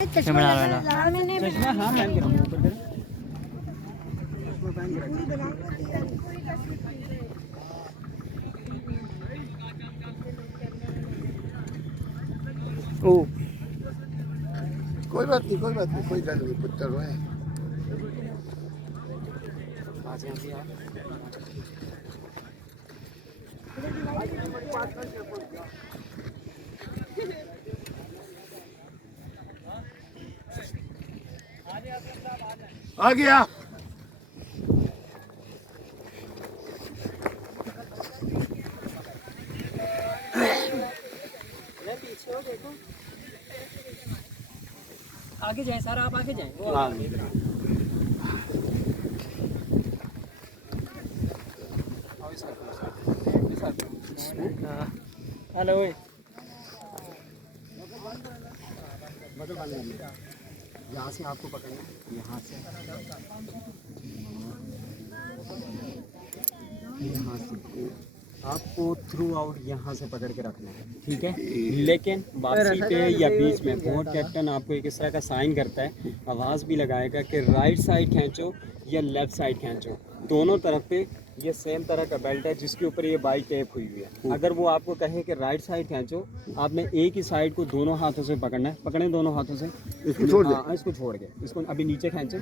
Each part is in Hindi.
चश्मा वाला चश्मा हाँ पहन के रखो ऊपर करें। ओ कोई बात नहीं, कोई बात नहीं, कोई गल नहीं, पुत्र है। आ गया। पीछे हो देखो, आगे जाए सर, आप आगे जाए। हेलो यहाँ से आपको पकड़ना, यहाँ से आपको थ्रू आउट यहाँ से पकड़ के रखना है, ठीक है। लेकिन वापसी पे या बीच में बोट कैप्टन आपको एक इस तरह का साइन करता है, आवाज़ भी लगाएगा कि राइट साइड खींचो या लेफ़्ट साइड खींचो। दोनों तरफ पे ये सेम तरह का बेल्ट है जिसके ऊपर ये बाई टेप हुई हुई है। अगर वो आपको कहे कि राइट साइड खींचो, आपने एक ही साइड को दोनों हाथों से पकड़ना है। पकड़ें दोनों हाथों से, इसको छोड़ दे। हाँ, इसको छोड़ के इसको अभी नीचे खींचें,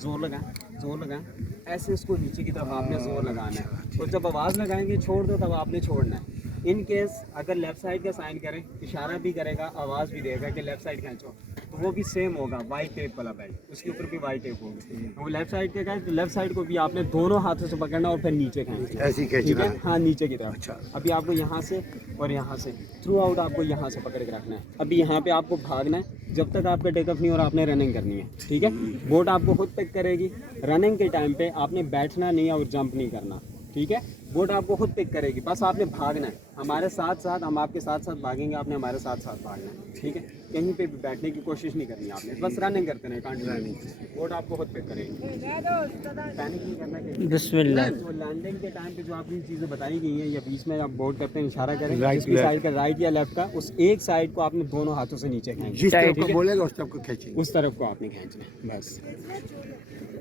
जोर लगाएं, जोर लगाएं, ऐसे इसको नीचे की तरफ आपने जोर लगाना है। और जब आवाज़ लगाएंगे छोड़ दो, तब आपने छोड़ना है। इन केस अगर लेफ़्ट साइड का साइन करें, इशारा भी करेगा, आवाज़ भी देगा कि लेफ़्ट साइड खींचो, तो वो भी सेम होगा, वाइट टेप वाला बेल्ट, उसके ऊपर भी वाइट टेप होगी। तो वो लेफ़्ट साइड के का है, तो लेफ़्ट साइड को भी आपने दोनों हाथों से पकड़ना और फिर नीचे खींचना, ऐसे ही ठीक खींचना है। है। हाँ, नीचे की तरफ। अच्छा। अभी आपको यहाँ से और यहाँ से थ्रू आउट आपको यहाँ से पकड़ के रखना है। अभी यहाँ पे आपको भागना है जब तक आपका टेक ऑफ नहीं और आपने रनिंग करनी है, ठीक है। बोट आपको खुद पिक करेगी। रनिंग के टाइम पे आपने बैठना नहीं है और जंप नहीं करना, ठीक है। बोट आपको खुद पिक करेगी, बस आपने भागना है हमारे साथ साथ, हम आपके साथ साथ भागेंगे, आपने हमारे साथ साथ भागना है, ठीक है। कहीं पे भी बैठने की कोशिश नहीं करनी आपने, बस रनिंग करते रहे, कंटिन्यू। बोट आपको खुद पिक करेगी, पैनिक नहीं करना कि बिस्मिल्लाह। तो लैंडिंग के टाइम पे जो आपकी चीज़ें बताई गई हैं या बीच में आप बोट कैप्टन इशारा करें राइट, जिसकी साइड का राइट या लेफ्ट का, उस एक साइड को आपने दोनों हाथों से नीचे जिस खींचना, तरफ ठीक को है? बोलेगा उस तरफ को खींचेंगे। उस तरफ को आपने खींचना है, बस।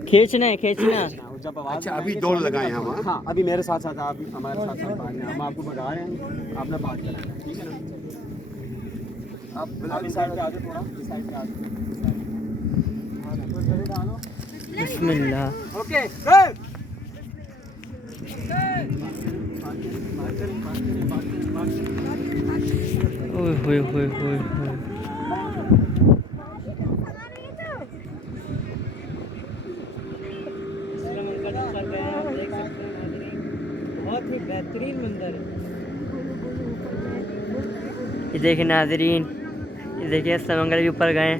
खींचना है खींचना। और जब आवाज़ अच्छा, अभी लगाएंगे, दौड़ छोड़ने लगाए का हम, थोड़ा। हाँ, अभी मेरे साथ साथ आप हमारे साथ साथ भागना है, हम आपको भगा रहे हैं, आपने भाग कराना है, ठीक है ना। आप इस साइड पे आ जाओ, थोड़ा इस साइड पे आ जाओ, बिस्मिल्लाह। ओके। ओए होए होए होए होए। बहुत ही बेहतरीन मंजर है। ये देखिए नाज़रीन, ये देखिए समंगल भी ऊपर गए,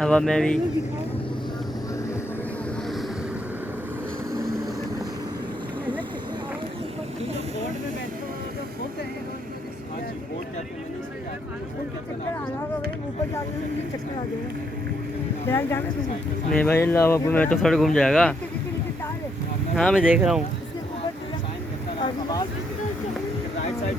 हवा में भी। नहीं भाई, अल्लाह बाबू मैं तो थोड़ा घूम जाएगा। हाँ मैं देख रहा हूँ। राइट साइड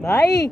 भाई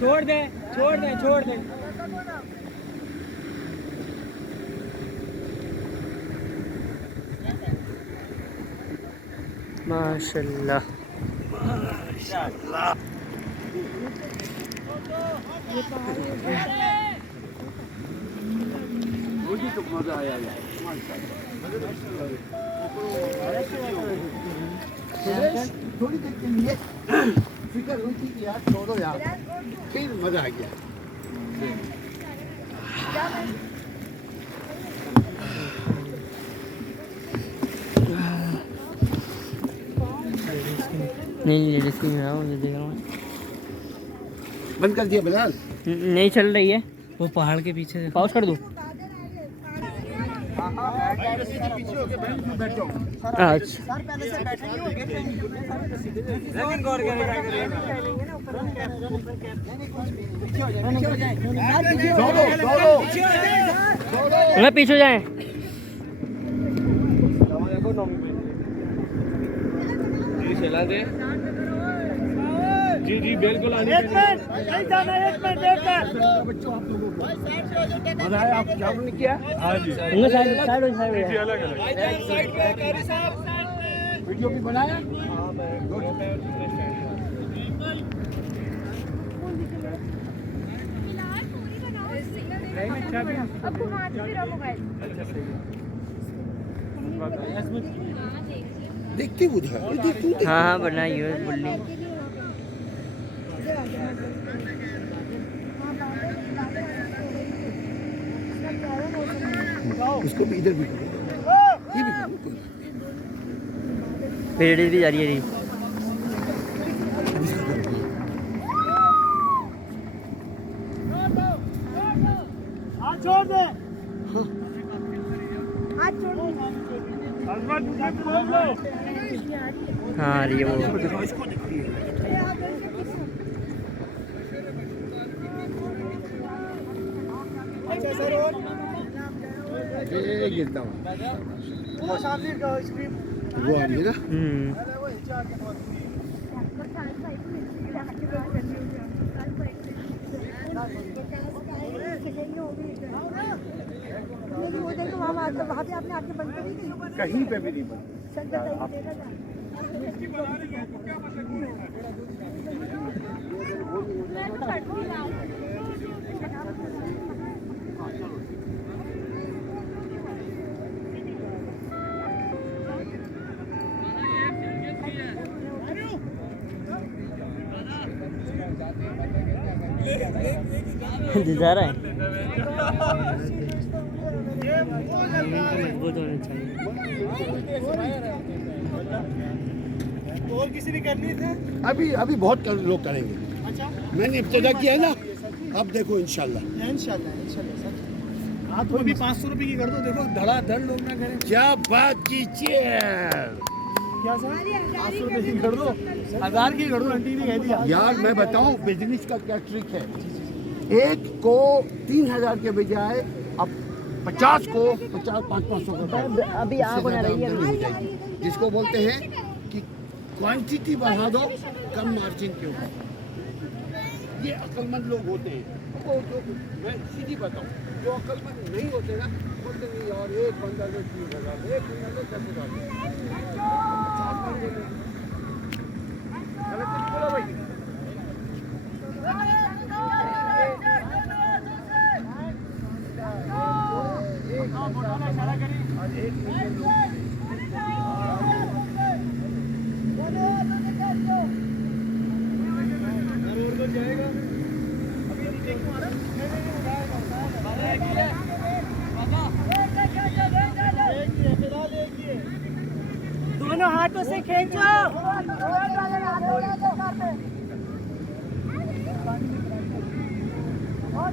छोड़ दे छोड़ दे छोड़ दे। माशाल्लाह। मुझे तो मजा आया यार। थोड़ी देर के लिए फिक्र हुई थी कि यार छोड़ो यार, फिर मजा आ गया। नहीं लेडीज की मैं ये देख रहा हूँ। बंद कर दिया बिलाल। नहीं चल रही है, वो पहाड़ के पीछे पॉज कर दूँ। अच्छा मैं पीछे जाए। जी जी बिल्कुल आने मजा आया। आप क्या आपने किया? हाँ जी साइड अलग अलग वीडियो भी बनाया? आपको हाथ में रहा मोबाइल। देखती उधर देखती। हाँ हाँ बनाई है बुल्ली। उसको भी इधर भी करो, ये भी करो। लेडीज भी जा रही है जी। छोड़ दे। हाँ आ रही है वो। ये गिरता हूँ वो आ रही है ना। वो देखो वहाँ पे आपने आके बंद करी थी। कहीं पे भी नहीं बंद। जा रहा है। मजबूत होने चाहिए। और किसी ने करनी थे? अभी अभी बहुत लोग करेंगे। अच्छा मैंने इब्तिदा किया ना, अब देखो इंशाल्लाह। इंशाल्लाह सर। हाँ तो अभी 500 रुपए की कर दो, देखो धड़ाधड़ लोग ना करें। क्या बात कीजिए क्या सर? 500 रुपए की कर दो, 1000 की कर दो। आंटी ने कह दिया यार। मैं बताऊं बिजनेस का क्या ट्रिक है। एक को 3000 के बजाय अब 50 को 500 का अभी आप होने रही है। हो जाएगी, जिसको बोलते हैं कि क्वांटिटी बढ़ा दो कम मार्जिन के ऊपर। ये अक्लमंद लोग होते हैं। वो जो मैं सीधी बताऊं, जो अक्लमंद नहीं होते ना, बोलते नहीं यार एक बंदा ले 30,000, एक बंदा ले 10,000। गलत नहीं बोला भाई। दोनों हाथों से खींचो। और